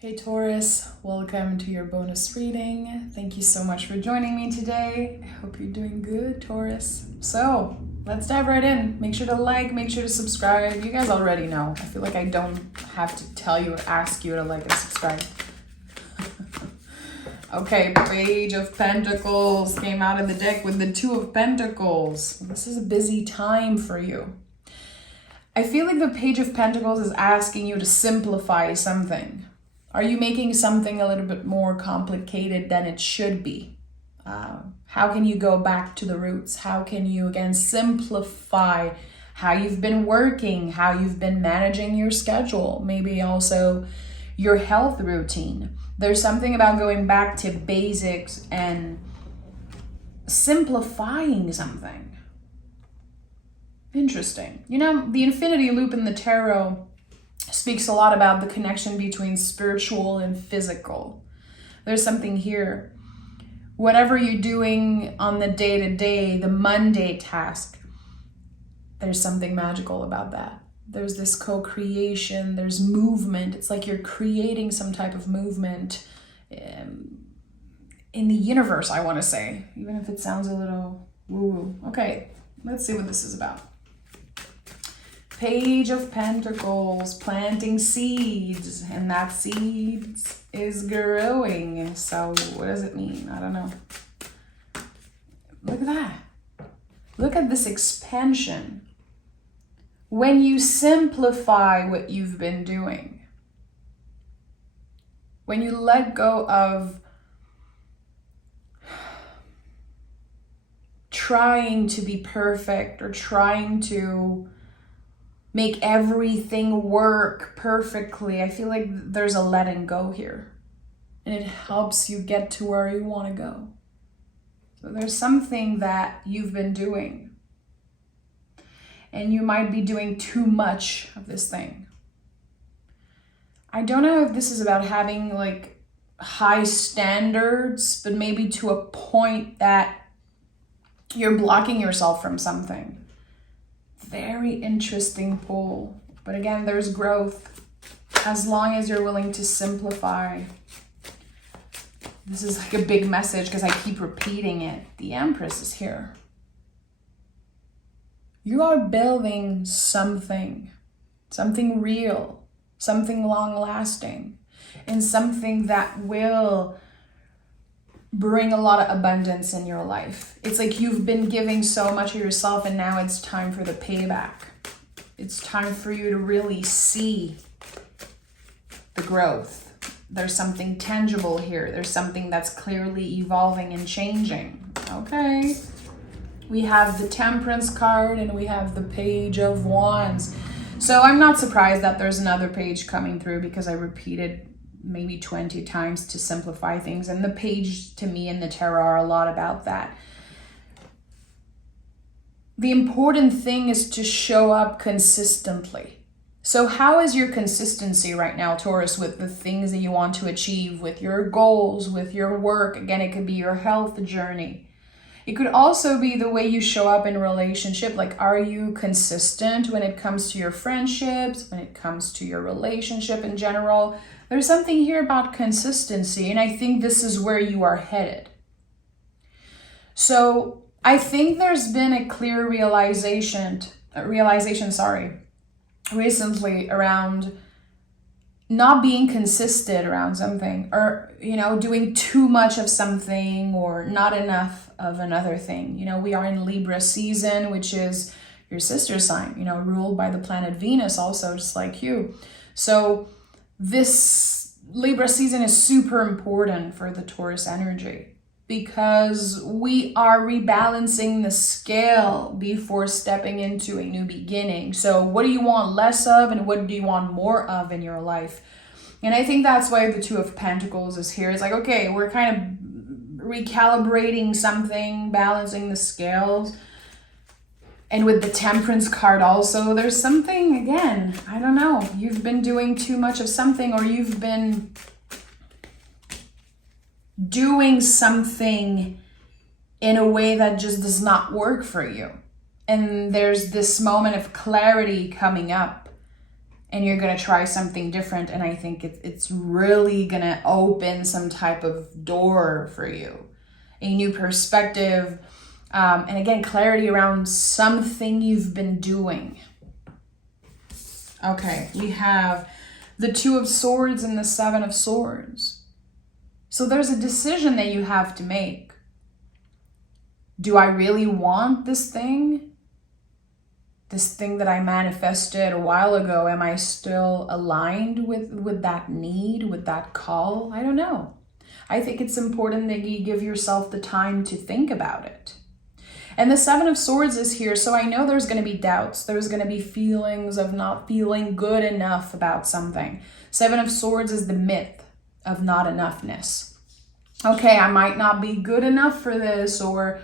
Hey Taurus, welcome to your bonus reading. Thank you so much for joining me today. I hope you're doing good, Taurus. So let's dive right in. Make sure to like, make sure to subscribe. You guys already know. I feel like I don't have to tell you or ask you to like and subscribe. Okay, Page of Pentacles came out of the deck with the Two of Pentacles. This is a busy time for you. I feel like the Page of Pentacles is asking you to simplify something. Are you making something a little bit more complicated than it should be? How can you go back to the roots? How can you, again, simplify how you've been working, how you've been managing your schedule, maybe also your health routine? There's something about going back to basics and simplifying something. Interesting. You know, the infinity loop in the tarot speaks a lot about the connection between spiritual and physical. There's something here. Whatever you're doing on the day-to-day, the Monday task, there's something magical about that. There's this co-creation, there's movement. It's like you're creating some type of movement in the universe, I want to say, even if it sounds a little woo-woo. Okay, let's see what this is about. Page of Pentacles, planting seeds, and that seeds is growing. So what does it mean? I don't know. Look at that. Look at this expansion. When you simplify what you've been doing, when you let go of trying to be perfect or trying to make everything work perfectly, I feel like there's a letting go here. And it helps you get to where you want to go. So there's something that you've been doing. And you might be doing too much of this thing. I don't know if this is about having like high standards, but maybe to a point that you're blocking yourself from something. Very interesting pull. But again, there's growth as long as you're willing to simplify. This is like a big message because I keep repeating it. The Empress is here. You are building something real, something long-lasting, and something that will bring a lot of abundance in your life. It's like you've been giving so much of yourself and now it's time for the payback. It's time for you to really see the growth. There's something tangible here. There's something that's clearly evolving and changing. Okay. We have the Temperance card and we have the Page of Wands. So I'm not surprised that there's another page coming through because I repeated maybe 20 times to simplify things. And the page to me in the tarot are a lot about that. The important thing is to show up consistently. So how is your consistency right now, Taurus, with the things that you want to achieve, with your goals, with your work? Again, it could be your health journey. It could also be the way you show up in a relationship. Like, are you consistent when it comes to your friendships, when it comes to your relationship in general? There's something here about consistency, and I think this is where you are headed. So I think there's been a clear realization, recently around not being consistent around something, or, doing too much of something or not enough of another thing. We are in Libra season, which is your sister sign, ruled by the planet Venus also, just like you. So this Libra season is super important for the Taurus energy because we are rebalancing the scale before stepping into a new beginning. So what do you want less of and what do you want more of in your life? And I think that's why the Two of Pentacles is here. It's like, okay, we're kind of recalibrating something, balancing the scales. And with the Temperance card also, there's something, again, I don't know, you've been doing too much of something, or you've been doing something in a way that just does not work for you. And there's this moment of clarity coming up and you're going to try something different. And I think it's really going to open some type of door for you, a new perspective. And again, clarity around something you've been doing. Okay, we have the Two of Swords and the Seven of Swords. So there's a decision that you have to make. Do I really want this thing? This thing that I manifested a while ago, am I still aligned with that need, with that call? I don't know. I think it's important that you give yourself the time to think about it. And the Seven of Swords is here, so I know there's going to be doubts. There's going to be feelings of not feeling good enough about something. Seven of Swords is the myth of not enoughness. Okay, I might not be good enough for this, or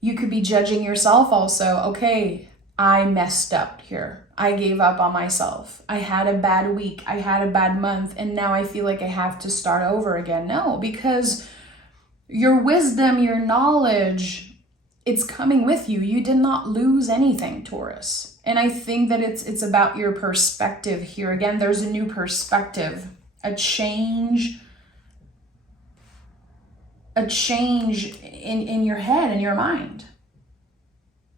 you could be judging yourself also. Okay, I messed up here. I gave up on myself. I had a bad week. I had a bad month, and now I feel like I have to start over again. No, because your wisdom, your knowledge, it's coming with you. You did not lose anything, Taurus. And I think that it's about your perspective here. Again, there's a new perspective, a change in your head, in your mind.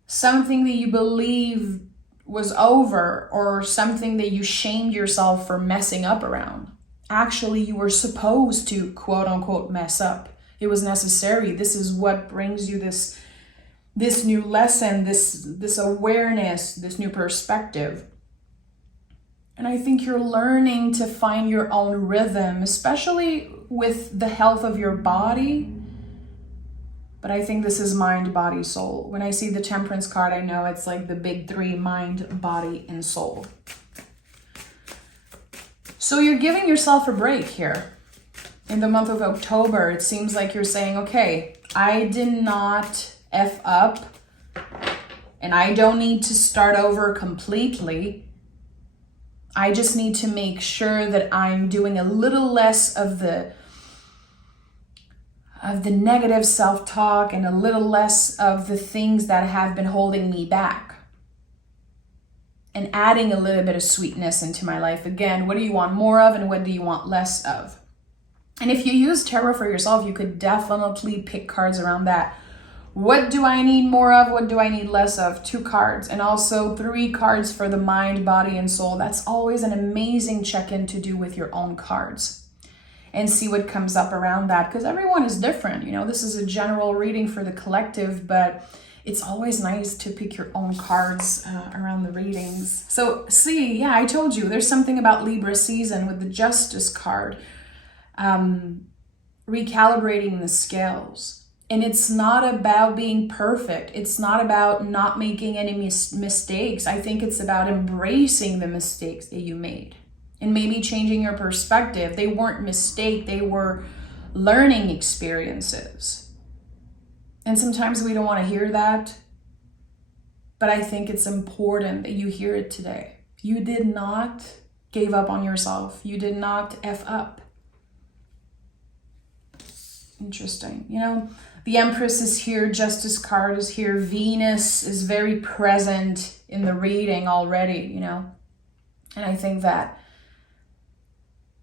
Something that you believe was over, or something that you shamed yourself for messing up around. Actually, you were supposed to, quote unquote, mess up. It was necessary. This is what brings you this new lesson, this awareness, this new perspective. And I think you're learning to find your own rhythm, especially with the health of your body. But I think this is mind, body, soul. When I see the Temperance card, I know it's like the big three: mind, body, and soul. So you're giving yourself a break here. In the month of October, it seems like you're saying, okay, I did not F up, and I don't need to start over completely. I just need to make sure that I'm doing a little less of the negative self-talk and a little less of the things that have been holding me back, and adding a little bit of sweetness into my life. Again, what do you want more of, and what do you want less of? And if you use tarot for yourself, you could definitely pick cards around that. What do I need more of? What do I need less of? 2 cards. And also 3 cards for the mind, body, and soul. That's always an amazing check-in to do with your own cards. And see what comes up around that. Because everyone is different. You know, this is a general reading for the collective, but it's always nice to pick your own cards around the readings. So see, yeah, I told you, there's something about Libra season with the Justice card. Recalibrating the scales. And it's not about being perfect. It's not about not making any mistakes. I think it's about embracing the mistakes that you made and maybe changing your perspective. They weren't mistakes, they were learning experiences. And sometimes we don't want to hear that, but I think it's important that you hear it today. You did not give up on yourself. You did not F up. Interesting. You know, the Empress is here, Justice card is here, Venus is very present in the reading already, you know. And I think that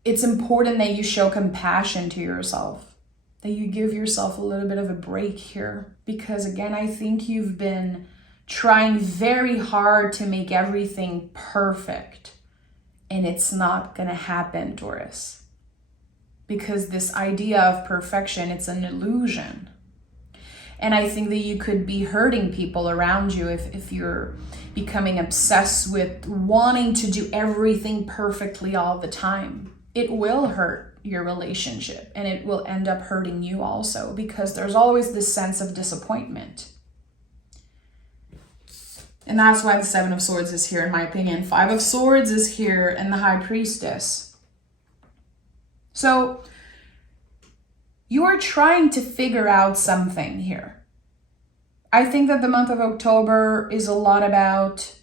it's important that you show compassion to yourself, that you give yourself a little bit of a break here. Because again, I think you've been trying very hard to make everything perfect. And it's not going to happen, Taurus. Because this idea of perfection, it's an illusion. And I think that you could be hurting people around you if you're becoming obsessed with wanting to do everything perfectly all the time. It will hurt your relationship, and it will end up hurting you also, because there's always this sense of disappointment. And that's why the Seven of Swords is here, in my opinion. 5 of Swords is here, and the High Priestess. So you are trying to figure out something here. I think that the month of October is a lot about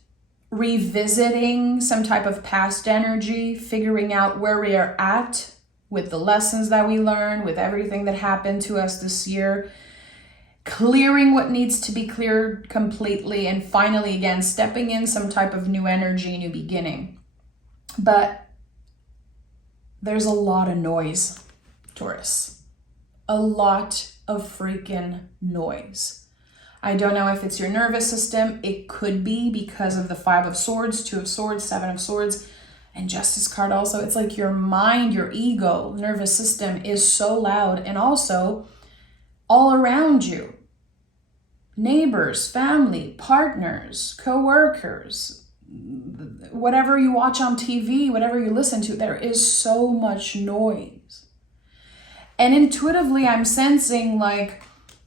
revisiting some type of past energy, figuring out where we are at with the lessons that we learned, with everything that happened to us this year, clearing what needs to be cleared completely, and finally, again, stepping in some type of new energy, new beginning. But there's a lot of noise, Taurus. A lot of freaking noise. I don't know if it's your nervous system. It could be because of the 5 of Swords, 2 of Swords, 7 of Swords, and Justice card also. It's like your mind, your ego, nervous system is so loud. And also all around you. Neighbors, family, partners, co-workers, whatever you watch on TV, whatever you listen to, there is so much noise. And intuitively, I'm sensing like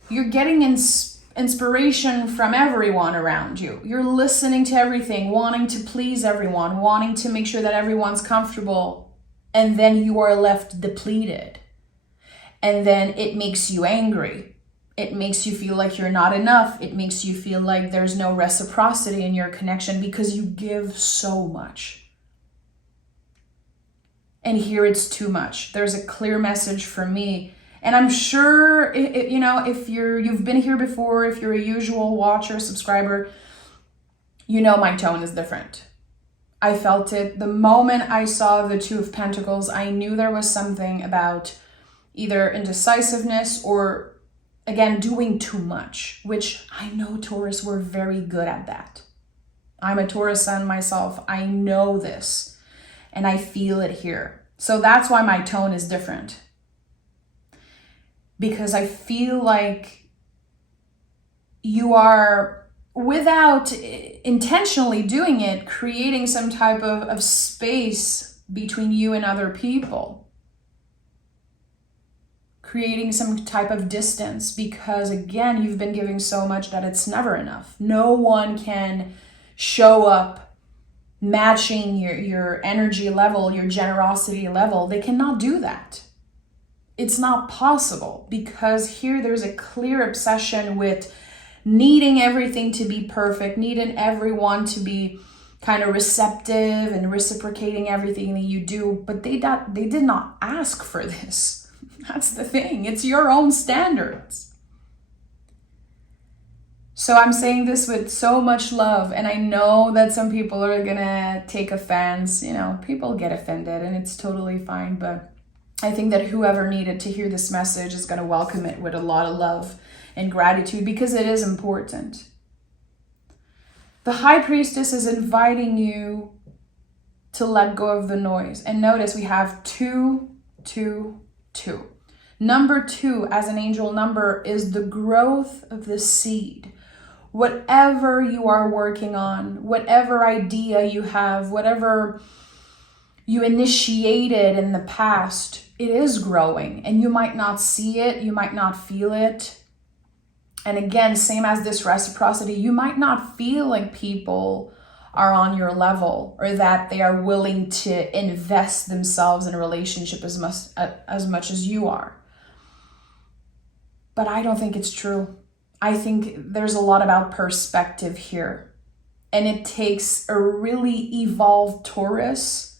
you're getting inspiration from everyone around you. You're listening to everything, wanting to please everyone, wanting to make sure that everyone's comfortable, and then you are left depleted. And then it makes you angry. It makes you feel like you're not enough. It makes you feel like there's no reciprocity in your connection because you give so much. And here it's too much. There's a clear message for me. And I'm sure, if you've been here before, if you're a usual watcher, subscriber, you know my tone is different. I felt it. The moment I saw the 2 of Pentacles, I knew there was something about either indecisiveness or, again, doing too much, which I know Taurus, we're very good at that. I'm a Taurus sun myself. I know this and I feel it here. So that's why my tone is different. Because I feel like you are, without intentionally doing it, creating some type of space between you and other people. Creating some type of distance because, again, you've been giving so much that it's never enough. No one can show up matching your energy level, your generosity level. They cannot do that. It's not possible because here there's a clear obsession with needing everything to be perfect, needing everyone to be kind of receptive and reciprocating everything that you do. But they did not ask for this. That's the thing. It's your own standards. So I'm saying this with so much love, and I know that some people are gonna take offense. People get offended and it's totally fine, but I think that whoever needed to hear this message is gonna welcome it with a lot of love and gratitude because it is important. The High Priestess is inviting you to let go of the noise. And notice we have 2, 2, 2. Number 2 as an angel number is the growth of the seed. Whatever you are working on, whatever idea you have, whatever you initiated in the past, it is growing and you might not see it, you might not feel it. And again, same as this reciprocity, you might not feel like people are on your level or that they are willing to invest themselves in a relationship as much as you are. But I don't think it's true. I think there's a lot about perspective here. And it takes a really evolved Taurus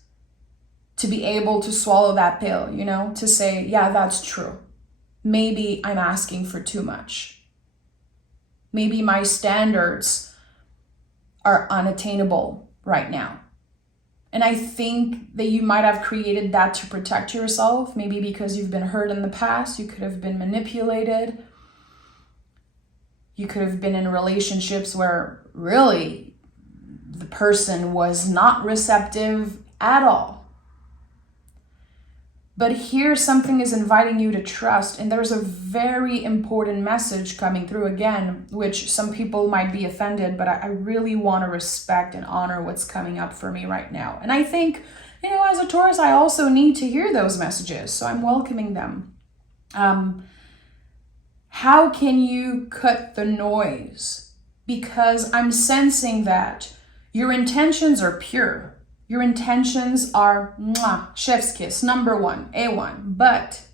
to be able to swallow that pill, to say, yeah, that's true. Maybe I'm asking for too much. Maybe my standards are unattainable right now. And I think that you might have created that to protect yourself, maybe because you've been hurt in the past, you could have been manipulated. You could have been in relationships where really the person was not receptive at all. But here something is inviting you to trust, and there's a very important message coming through again, which some people might be offended, but I really want to respect and honor what's coming up for me right now. And I think, as a Taurus, I also need to hear those messages, so I'm welcoming them. How can you cut the noise? Because I'm sensing that your intentions are pure. Your intentions are chef's kiss, number 1, A1. But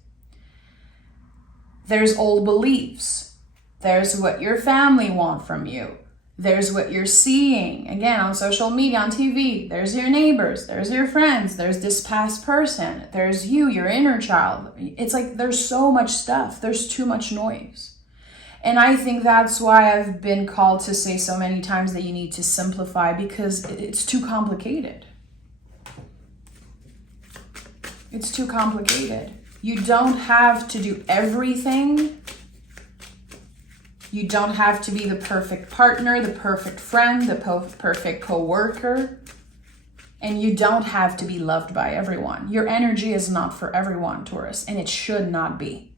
there's old beliefs. There's what your family want from you. There's what you're seeing, again, on social media, on TV. There's your neighbors. There's your friends. There's this past person. There's you, your inner child. It's like there's so much stuff. There's too much noise. And I think that's why I've been called to say so many times that you need to simplify because it's too complicated. It's too complicated. You don't have to do everything. You don't have to be the perfect partner, the perfect friend, the perfect co-worker. And you don't have to be loved by everyone. Your energy is not for everyone, Taurus, and it should not be.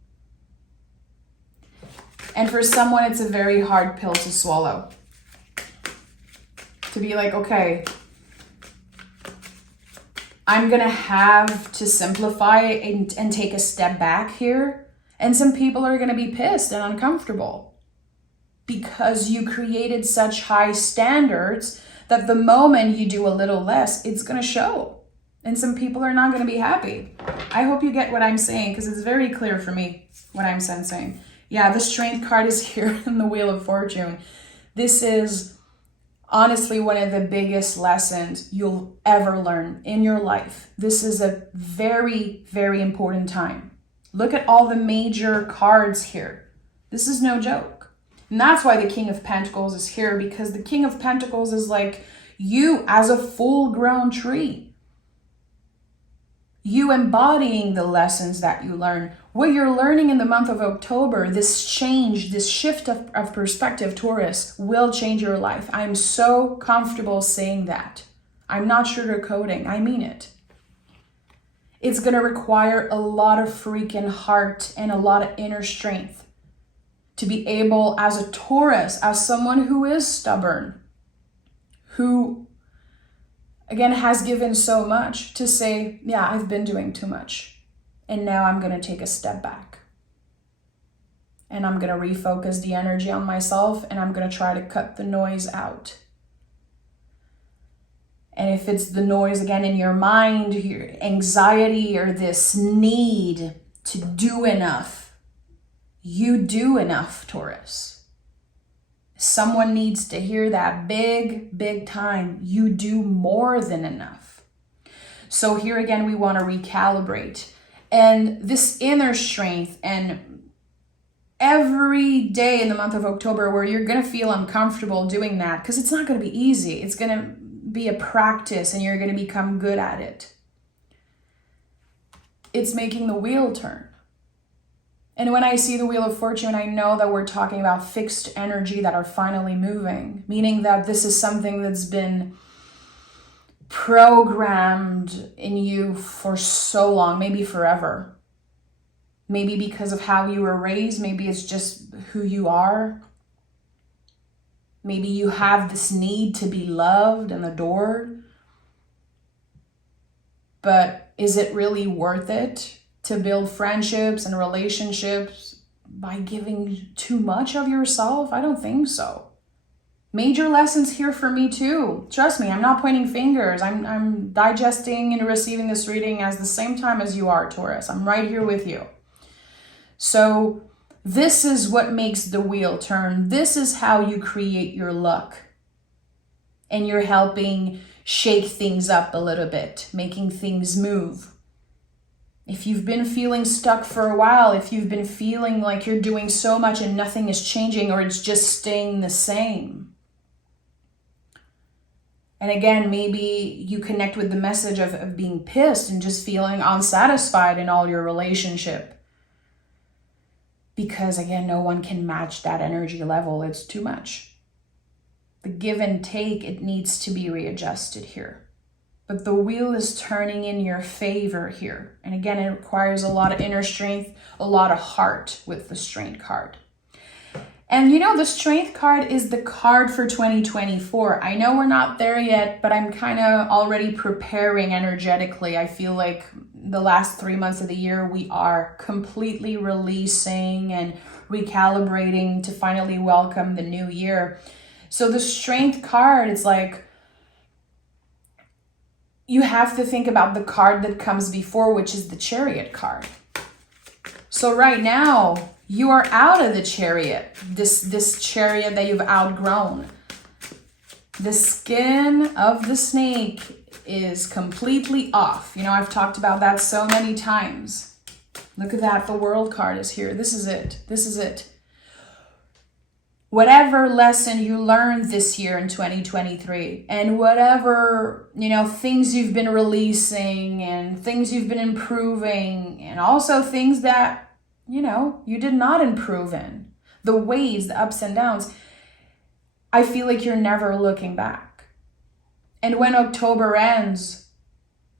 And for someone, it's a very hard pill to swallow. To be like, okay, I'm gonna have to simplify and take a step back here. And some people are gonna be pissed and uncomfortable because you created such high standards that the moment you do a little less, it's gonna show. And some people are not gonna be happy. I hope you get what I'm saying, because it's very clear for me what I'm sensing. Yeah, the Strength card is here in the Wheel of Fortune. This is honestly one of the biggest lessons you'll ever learn in your life. This is a very, very important time. Look at all the major cards here. This is no joke. And that's why the King of Pentacles is here, because the King of Pentacles is like you as a full-grown tree. You embodying the lessons that you learn. What you're learning in the month of October, this change, this shift of perspective, Taurus, will change your life. I'm so comfortable saying that. I'm not sugarcoating. I mean it. It's going to require a lot of freaking heart and a lot of inner strength to be able, as a Taurus, as someone who is stubborn, who, again, has given so much, to say, yeah, I've been doing too much. And now I'm going to take a step back. And I'm going to refocus the energy on myself, and I'm going to try to cut the noise out. And if it's the noise, again, in your mind, your anxiety, or this need to do enough, you do enough, Taurus. Someone needs to hear that big, big time. You do more than enough. So here again, we want to recalibrate. And this inner strength, and every day in the month of October where you're going to feel uncomfortable doing that, because it's not going to be easy. It's going to be a practice, and you're going to become good at it. It's making the wheel turn. And when I see the Wheel of Fortune, I know that we're talking about fixed energy that are finally moving, meaning that this is something that's been programmed in you for so long, maybe forever. Maybe because of how you were raised, maybe it's just who you are. Maybe you have this need to be loved and adored. But is it really worth it to build friendships and relationships by giving too much of yourself? I don't think so. Major lessons here for me too. Trust me, I'm not pointing fingers. I'm digesting and receiving this reading at the same time as you are, Taurus. I'm right here with you. So this is what makes the wheel turn. This is how you create your luck. And you're helping shake things up a little bit, making things move. If you've been feeling stuck for a while, if you've been feeling like you're doing so much and nothing is changing, or it's just staying the same. And again, maybe you connect with the message of being pissed and just feeling unsatisfied in all your relationship. Because again, no one can match that energy level. It's too much. The give and take, it needs to be readjusted here. But the wheel is turning in your favor here. And again, it requires a lot of inner strength, a lot of heart with the Strength card. And you know, the Strength card is the card for 2024. I know we're not there yet, but I'm kind of already preparing energetically. I feel like the last 3 months of the year, we are completely releasing and recalibrating to finally welcome the new year. So the Strength card, it's like, you have to think about the card that comes before, which is the Chariot card. So right now, you are out of the Chariot, this Chariot that you've outgrown. The skin of the snake is completely off. You know, I've talked about that so many times. Look at that, the World card is here. This is it. This is it. whatever lesson you learned this year in 2023, and whatever, things you've been releasing and things you've been improving, and also things that, you did not improve in, the waves, the ups and downs, I feel like you're never looking back. And when October ends,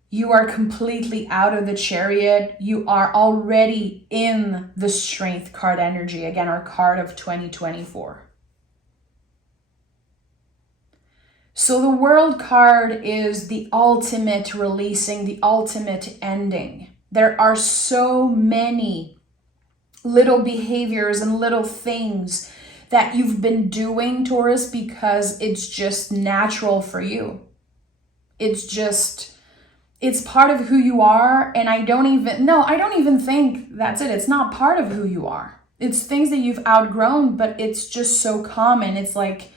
you are completely out of the Chariot. You are already in the Strength card energy. Again, our card of 2024. So the World card is the ultimate releasing, the ultimate ending. There are so many little behaviors and little things that you've been doing, Taurus, because it's just natural for you. It's part of who you are, and I don't even think that's it. It's not part of who you are. It's things that you've outgrown, but it's just so common. It's like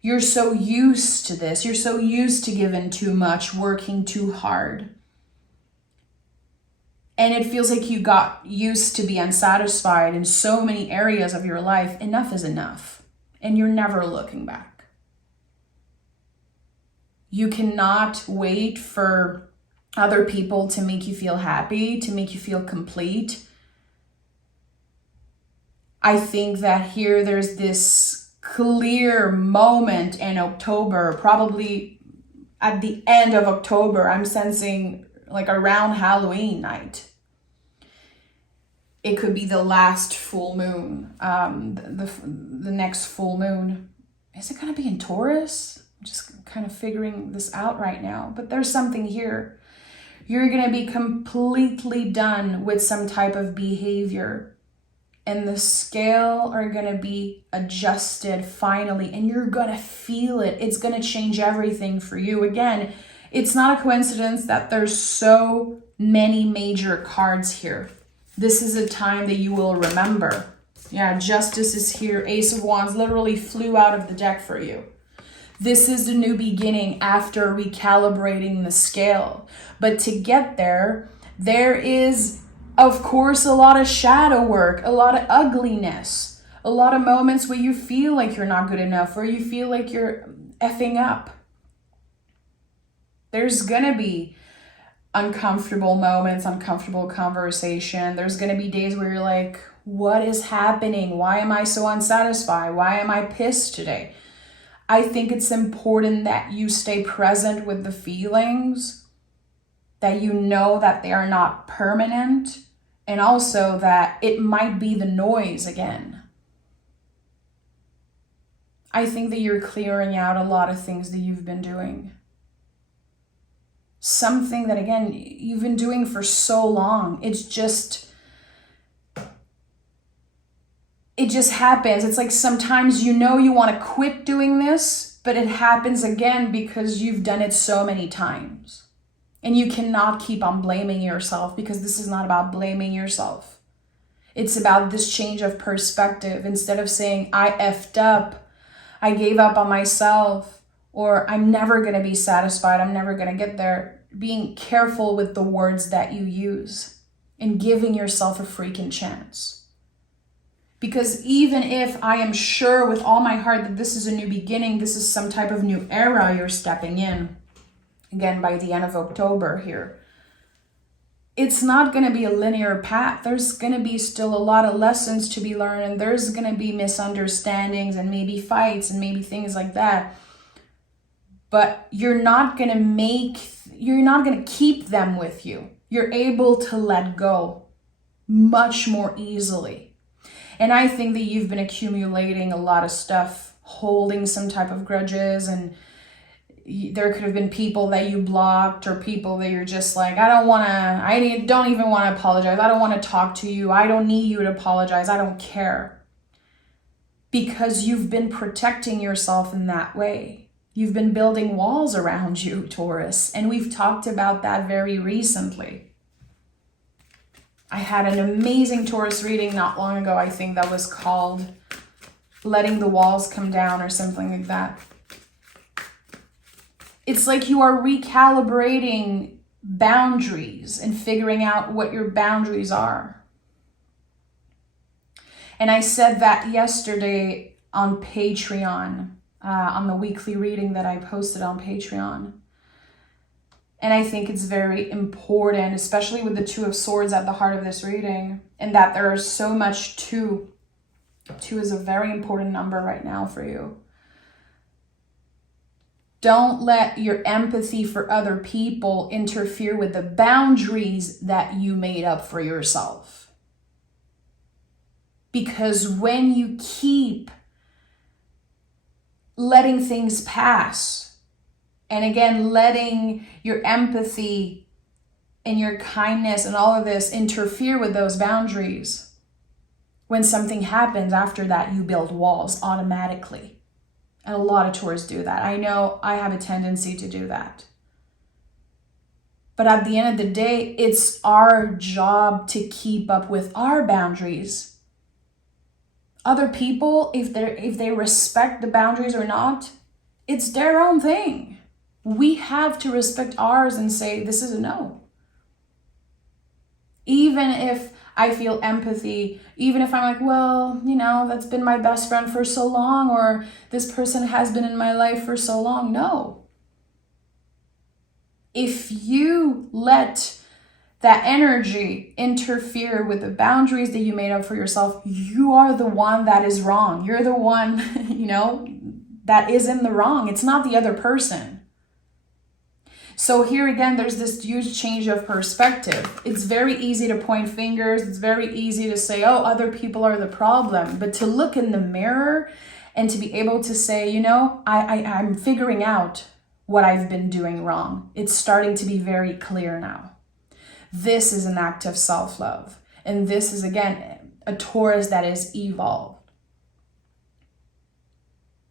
you're so used to this. You're so used to giving too much, working too hard. And it feels like you got used to be unsatisfied in so many areas of your life. Enough is enough, and you're never looking back. You cannot wait for other people to make you feel happy, to make you feel complete. I think that here there's this clear moment in October, probably at the end of October, I'm sensing like around Halloween night. It could be the last full moon, the next full moon. Is it going to be in Taurus? I'm just kind of figuring this out right now, but there's something here. You're going to be completely done with some type of behavior, and the scale are going to be adjusted finally, and you're going to feel it. It's going to change everything for you. Again, it's not a coincidence that there's so many major cards here. This is a time that you will remember. Yeah, Justice is here. Ace of Wands literally flew out of the deck for you. This is the new beginning after recalibrating the scale. But to get there, there is, of course, a lot of shadow work, a lot of ugliness, a lot of moments where you feel like you're not good enough, where you feel like you're effing up. There's going to be uncomfortable moments, uncomfortable conversation. There's going to be days where you're like, what is happening? Why am I so unsatisfied? Why am I pissed today? I think it's important that you stay present with the feelings, that you know that they are not permanent, and also that it might be the noise again. I think that you're clearing out a lot of things that you've been doing. Something that, again, you've been doing for so long. It just happens. It's like sometimes you want to quit doing this, but it happens again because you've done it so many times. And you cannot keep on blaming yourself, because this is not about blaming yourself. It's about this change of perspective. Instead of saying, I effed up, I gave up on myself, or I'm never going to be satisfied, I'm never going to get there, being careful with the words that you use and giving yourself a freaking chance. Because even if I am sure with all my heart that this is a new beginning, this is some type of new era you're stepping in, again, by the end of October here, it's not going to be a linear path. There's going to be still a lot of lessons to be learned, and there's going to be misunderstandings and maybe fights and maybe things like that. But you're not going to keep them with you. You're able to let go much more easily. And I think that you've been accumulating a lot of stuff, holding some type of grudges, and there could have been people that you blocked, or people that you're just like, I don't even want to apologize. I don't want to talk to you. I don't need you to apologize. I don't care. Because you've been protecting yourself in that way. You've been building walls around you, Taurus, and we've talked about that very recently. I had an amazing Taurus reading not long ago, I think, that was called Letting the Walls Come Down or something like that. It's like you are recalibrating boundaries and figuring out what your boundaries are. And I said that yesterday, on Patreon, on the weekly reading that I posted on Patreon. And I think it's very important, especially with the Two of Swords at the heart of this reading, and that there is so much two. Two is a very important number right now for you. Don't let your empathy for other people interfere with the boundaries that you made up for yourself. Because when you keep letting things pass, and again, letting your empathy and your kindness and all of this interfere with those boundaries, when something happens after that, you build walls automatically. And a lot of Taurus do that. I know I have a tendency to do that. But at the end of the day, it's our job to keep up with our boundaries. Other people, if they respect the boundaries or not, it's their own thing. We have to respect ours and say, this is a no. Even if I feel empathy, even if I'm like, well, that's been my best friend for so long, or this person has been in my life for so long. No. If you let that energy interfere with the boundaries that you made up for yourself, you are the one that is wrong. You're the one, that is in the wrong. It's not the other person. So here again, there's this huge change of perspective. It's very easy to point fingers. It's very easy to say, oh, other people are the problem. But to look in the mirror and to be able to say, I'm figuring out what I've been doing wrong. It's starting to be very clear now. This is an act of self-love. And this is, again, a Taurus that is evolved.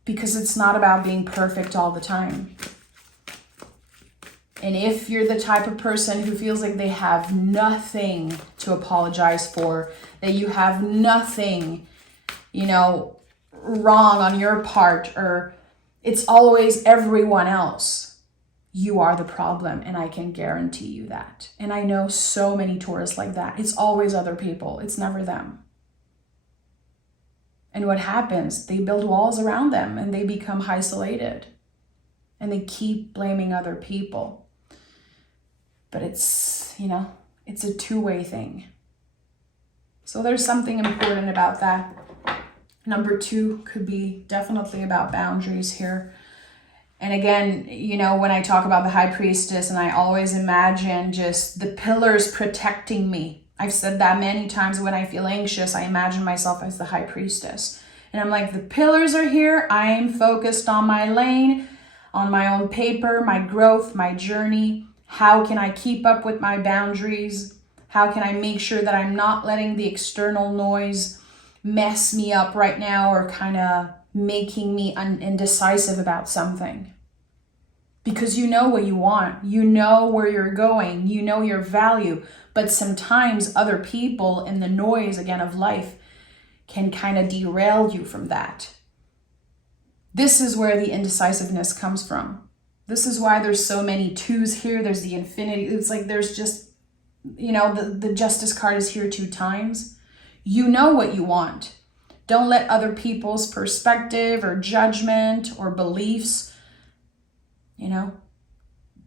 Because it's not about being perfect all the time. And if you're the type of person who feels like they have nothing to apologize for, that you have nothing, wrong on your part, or it's always everyone else, you are the problem. And I can guarantee you that. And I know so many Taurus like that. It's always other people. It's never them. And what happens? They build walls around them and they become isolated. And they keep blaming other people. But it's a two-way thing. So there's something important about that. Number 2 could be definitely about boundaries here. And again, when I talk about the High Priestess, and I always imagine just the pillars protecting me. I've said that many times. When I feel anxious, I imagine myself as the High Priestess. And I'm like, the pillars are here. I am focused on my lane, on my own paper, my growth, my journey. How can I keep up with my boundaries? How can I make sure that I'm not letting the external noise mess me up right now, or kind of making me indecisive about something? Because you know what you want. You know where you're going. You know your value. But sometimes other people in the noise, again, of life can kind of derail you from that. This is where the indecisiveness comes from. This is why there's so many 2s here. There's the infinity. It's like there's just, the Justice card is here 2 times. You know what you want. Don't let other people's perspective or judgment or beliefs,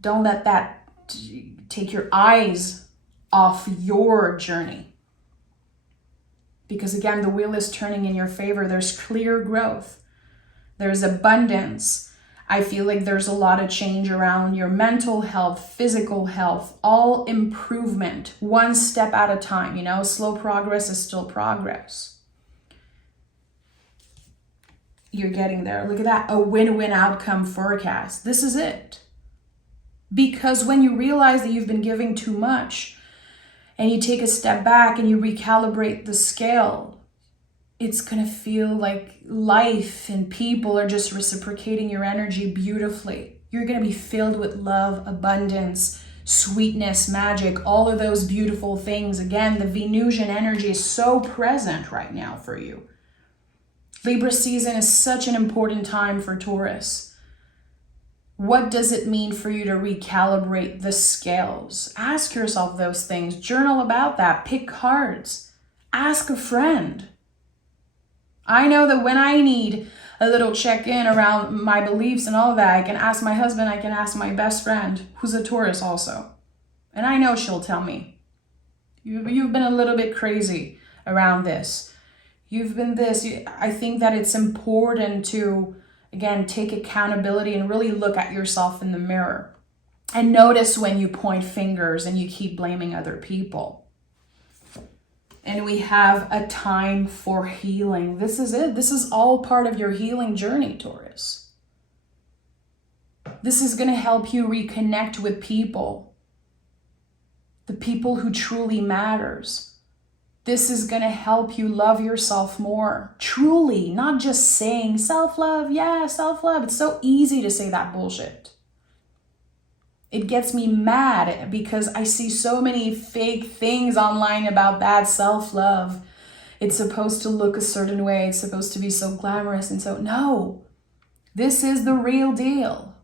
don't let that take your eyes off your journey. Because again, the wheel is turning in your favor. There's clear growth. There's abundance. I feel like there's a lot of change around your mental health, physical health, all improvement, one step at a time. Slow progress is still progress. You're getting there. Look at that. A win-win outcome forecast. This is it. Because when you realize that you've been giving too much and you take a step back and you recalibrate the scale, it's going to feel like life and people are just reciprocating your energy beautifully. You're going to be filled with love, abundance, sweetness, magic, all of those beautiful things. Again, the Venusian energy is so present right now for you. Libra season is such an important time for Taurus. What does it mean for you to recalibrate the scales? Ask yourself those things. Journal about that. Pick cards. Ask a friend. I know that when I need a little check-in around my beliefs and all that, I can ask my husband, I can ask my best friend, who's a Taurus also. And I know she'll tell me, you've been a little bit crazy around this. You've been this. I think that it's important to, again, take accountability and really look at yourself in the mirror. And notice when you point fingers and you keep blaming other people. And we have a time for healing. This is it. This is all part of your healing journey, Taurus. This is going to help you reconnect with people. The people who truly matters. This is going to help you love yourself more. Truly, not just saying self-love. Yeah, self-love. It's so easy to say that bullshit. It gets me mad because I see so many fake things online about bad self-love. It's supposed to look a certain way. It's supposed to be so glamorous. And so, no, this is the real deal.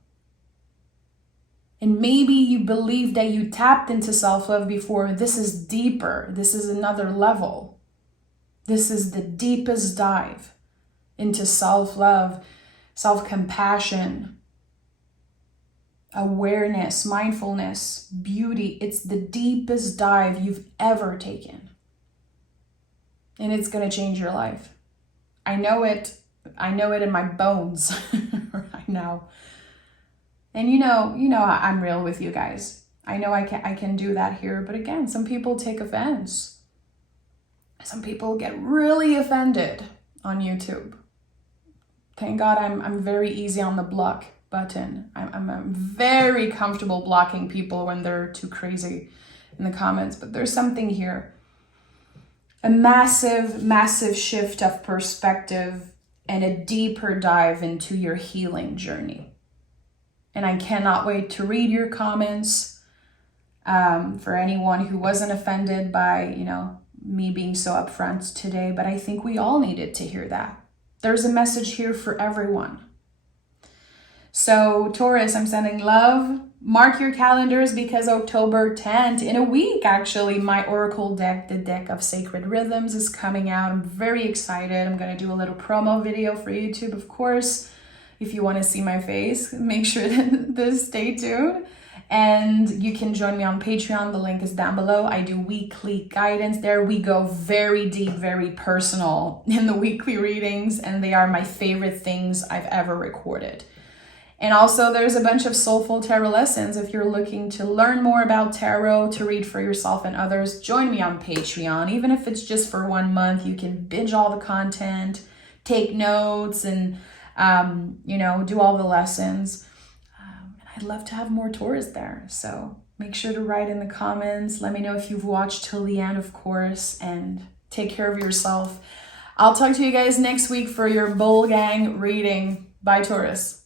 And maybe you believe that you tapped into self-love before. This is deeper. This is another level. This is the deepest dive into self-love, self-compassion, awareness, mindfulness, beauty. It's the deepest dive you've ever taken. And it's going to change your life. I know it. I know it in my bones right now. And you know, I'm real with you guys. I know I can do that here. But again, some people take offense. Some people get really offended on YouTube. Thank God I'm very easy on the block button. I'm very comfortable blocking people when they're too crazy in the comments, but there's something here. A massive, massive shift of perspective and a deeper dive into your healing journey. And I cannot wait to read your comments. For anyone who wasn't offended by, me being so upfront today, but I think we all needed to hear that. There's a message here for everyone. So Taurus, I'm sending love. Mark your calendars because October 10th, in a week actually, my Oracle deck, the deck of Sacred Rhythms, is coming out. I'm very excited. I'm going to do a little promo video for YouTube, of course. If you want to see my face, make sure to stay tuned. And you can join me on Patreon. The link is down below. I do weekly guidance there. We go very deep, very personal in the weekly readings, and they are my favorite things I've ever recorded. And also there's a bunch of soulful tarot lessons. If you're looking to learn more about tarot, to read for yourself and others, join me on Patreon. Even if it's just for 1 month, you can binge all the content, take notes, and do all the lessons. I'd love to have more Taurus there. So make sure to write in the comments. Let me know if you've watched till the end, of course, and take care of yourself. I'll talk to you guys next week for your Bull Gang reading. Bye, Taurus.